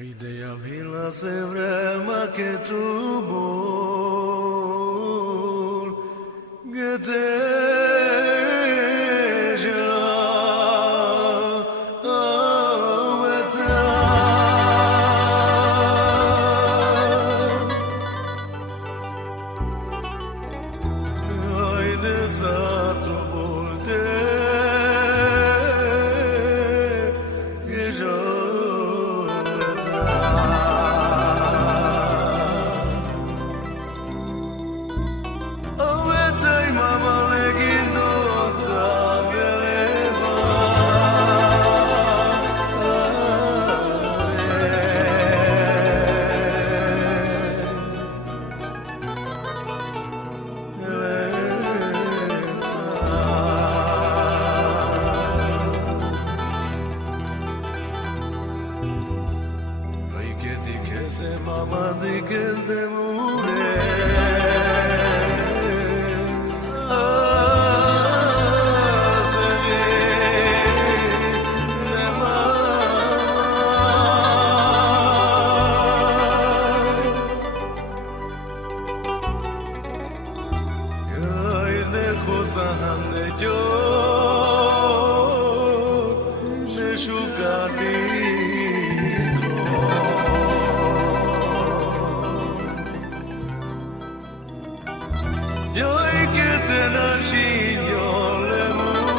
Ideea vila se vrema che tu bol gedeja aveta Aide zato bolte geja Se mama di che de mure se ve ne mama ay de cosa hande yo ne shukati Yoi che te nasciglio le muro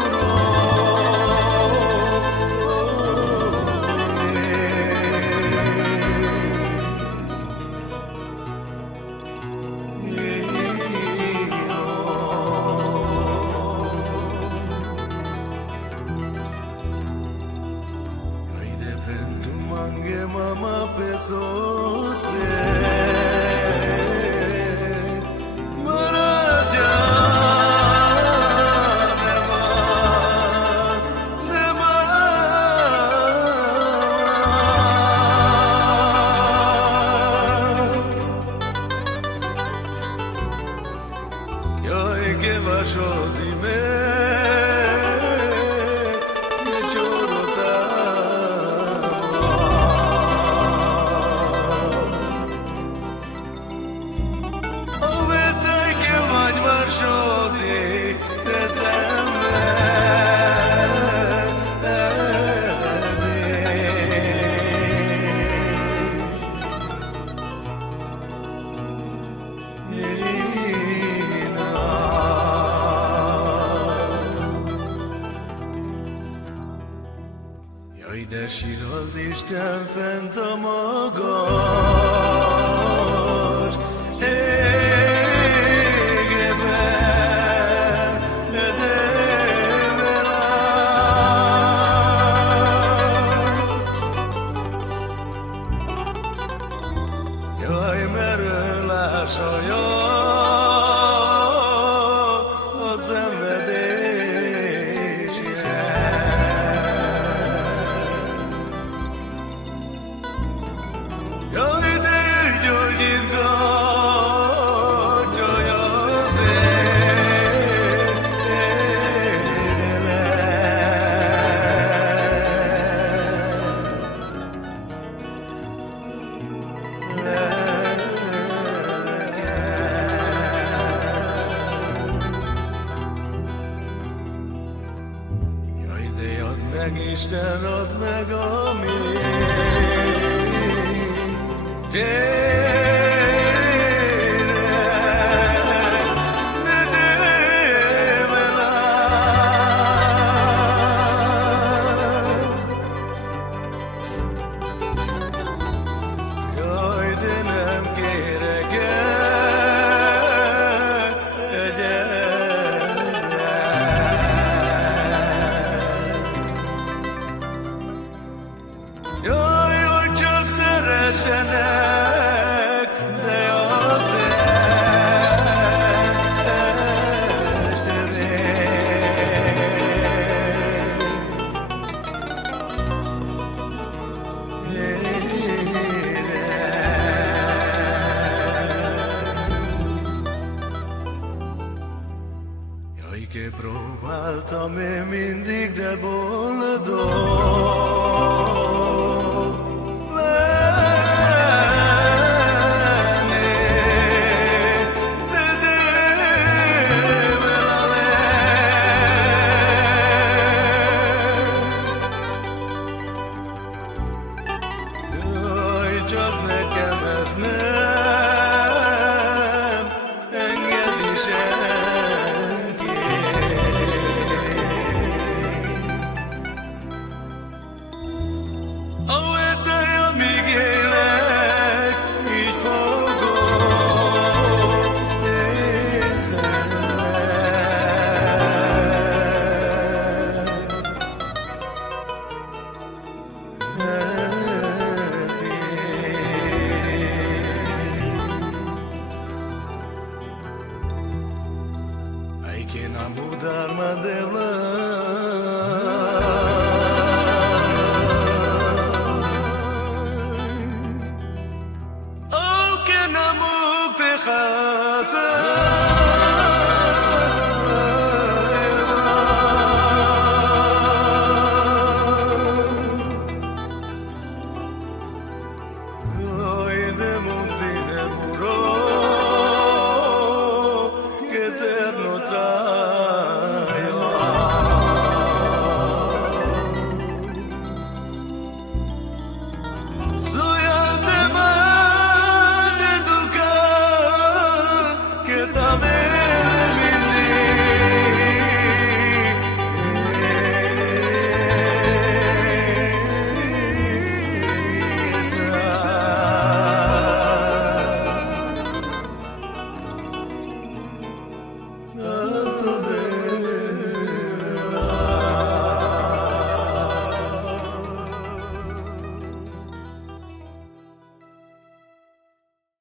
Yoi de pentu mange mama pesoste che vaso di me che giorota ove tai che vai vaso di te Jaj, de sír az Isten fent a magas égben, edével Jaj, merő lásalja a szenvedésre Jaj, de gyógyítgatja az Jaj, de add meg, Isten, add meg a Jaj, de nem kérek Jaj, hogy csak szeressenek, de a Jaj, che próbáltam én mindig, de boldog ezt nem engedi senki. Ahogy te, amíg élek, így fogok I cannot mudar madevla Oh, can I move the